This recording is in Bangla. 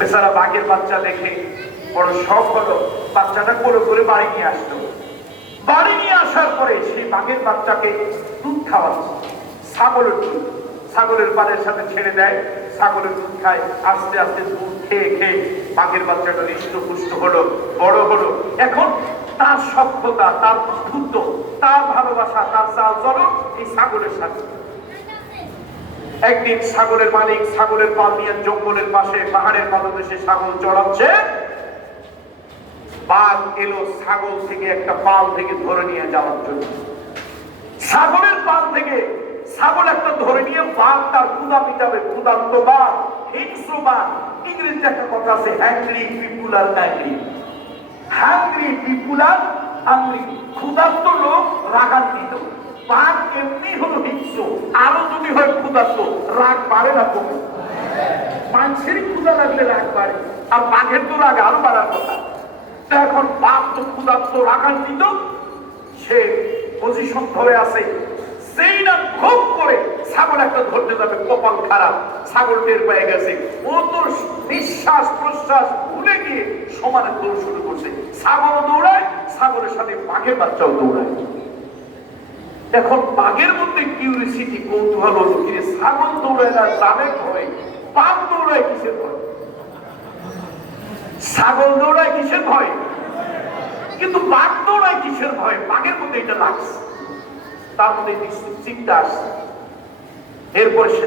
বেচারা বাঘের বাচ্চা দেখে বড় শখ হলো, বাচ্চাটা কোলে করে বাড়ি নিয়ে আসলো। বাড়ি নিয়ে আসার পরে সেই বাঘের বাচ্চাকে দুধ খাওয়াচ্ছে, ছাগলের দুধ, ছাগলের পালের সাথে ছেড়ে দেয়, ছাগলের দুধ খায়। আস্তে আস্তে দুধ খেয়ে খেয়ে বাঘের বাচ্চাটা হৃষ্টপুষ্ট হলো, বড় হলো। এখন তার সভ্যতা, তার বন্ধুত্ব, তার ভালোবাসা, তার চাল চলন এই ছাগলের সাথে। একদিন ছাগলের মালিক ছাগলের পাল নিয়ে জঙ্গলের পাশে পাহাড়ের পাদদেশে ছাগল চড়াচ্ছে। বাঘ এলো ছাগল থেকে একটা পাল থেকে ধরে নিয়ে যাওয়ার জন্য। ছাগলের পাল থেকে ছাগল একটা ধরে নিয়ে বাঘ তার ক্ষুধা মিটাবে, ক্ষুধার্ত বাঘ, হিংস্র বাঘ। ইংরেজিতে একটা কথা আছে, হ্যাংরি পিপুল আর অ্যাংরি। হ্যাংরি পিপুল আর অ্যাংরি, ক্ষুধার্ত লোক রাগান্বিত। বাঘ এমনি হলো হিংস্র, আরো যদি হয় ক্ষুধার্ত, রাগ বাড়ে না কমে? মানুষেরই ক্ষুধা লাগলে রাগ বাড়ে, আর বাঘের তো রাগ আরো বাড়ার কথা। এখন বাঘ তো ক্ষুধার্ত, রাগান্বিত, সে পজিশন ধরে আছে। সেই না ভোগ করে ছাগল একটা ধরতে যাবে, কপাল খারাপ, ছাগল টের পেয়ে গেছে। ও তো নিঃশ্বাস প্রশ্বাস ভুলে গিয়ে সমানে দৌড় শুরু করছে। ছাগল দৌড়ায়, ছাগলের সাথে বাঘের বাচ্চাও দৌড়ায়। এখন বাঘের মধ্যে কিউরিসিটি, কৌতূহল হলো, কিরে ছাগল দৌড়ায় না জানের ভয়, বাঘ দৌড়ায় কিসের ভয়? ছাগল দৌড়ায় কিসের ভয়? কিন্তু বাঘ দৌড়ায় কিসের ভয়? বাঘের মধ্যে এটা লাগছে, তার মধ্যে চিন্তা আসছে। এরপরে সে